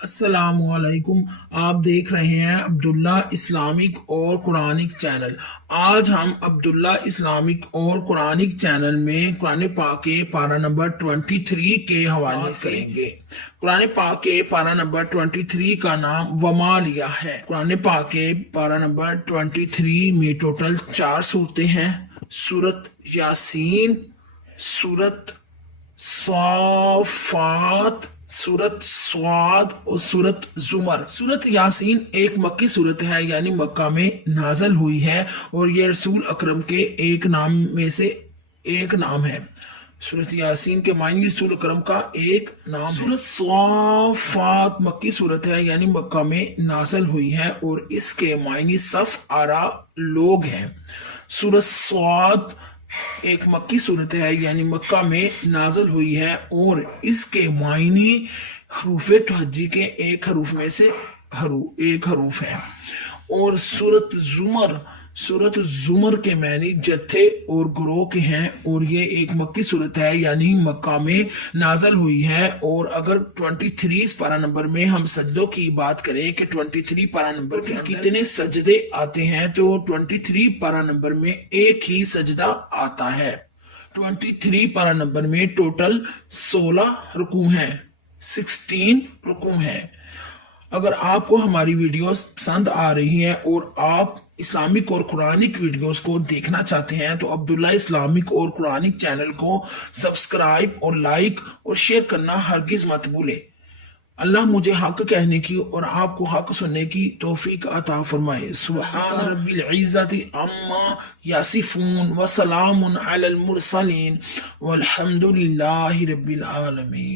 السلام علیکم، آپ دیکھ رہے ہیں عبداللہ اسلامک اور قرآنک چینل۔ آج ہم عبداللہ اسلامک اور قرآنک چینل میں قرآن پاک کے پارہ نمبر 23 کے حوالے سے کریں گے۔ قرآن پاک کے پارہ نمبر 23 کا نام وما لیا ہے۔ قرآن پاک کے پارہ نمبر 23 میں ٹوٹل 4 صورتیں ہیں: سورت یاسین، سورت صافات، سورت سواد اور سورت زمر۔ سورت یاسین ایک مکی سورت ہے، یعنی مکہ میں نازل ہوئی ہے، اور یہ رسول اکرم کے ایک نام میں سے ایک نام ہے۔ سورت یاسین کے معنی رسول اکرم کا ایک نام ہے۔ سورت صافات مکی سورت ہے، یعنی مکہ میں نازل ہوئی ہے، اور اس کے معنی صف آرا لوگ ہیں۔ سورت سواد ایک مکی صورت ہے، یعنی مکہ میں نازل ہوئی ہے، اور اس کے معنی حروف تہجی کے ایک حروف میں سے ایک حروف ہے۔ اور سورت زمر کے معنی جتھے اور گروہ کے ہیں، اور یہ ایک مکی صورت ہے، یعنی مکہ میں نازل ہوئی ہے۔ اور اگر 23 پارہ نمبر میں ہم سجدوں کی بات کریں کہ 23 پارہ نمبر کے کتنے سجدے آتے ہیں، تو 23 پارہ نمبر میں ایک ہی سجدہ آتا ہے۔ 23 پارہ نمبر میں ٹوٹل 16 رکوع ہیں، 16 رکوع ہیں۔ اگر آپ کو ہماری ویڈیوز پسند آ رہی ہیں اور آپ اسلامک اور قرآنک ویڈیوز کو دیکھنا چاہتے ہیں، تو عبداللہ اسلامک اور قرآنک چینل کو سبسکرائب اور لائک اور شیئر کرنا ہرگز مت بھولیں۔ اللہ مجھے حق کہنے کی اور آپ کو حق سننے کی توفیق عطا فرمائے۔ سبحان رب العزت عما یصفون وسلام علی المرسلین والحمد للہ رب العالمین۔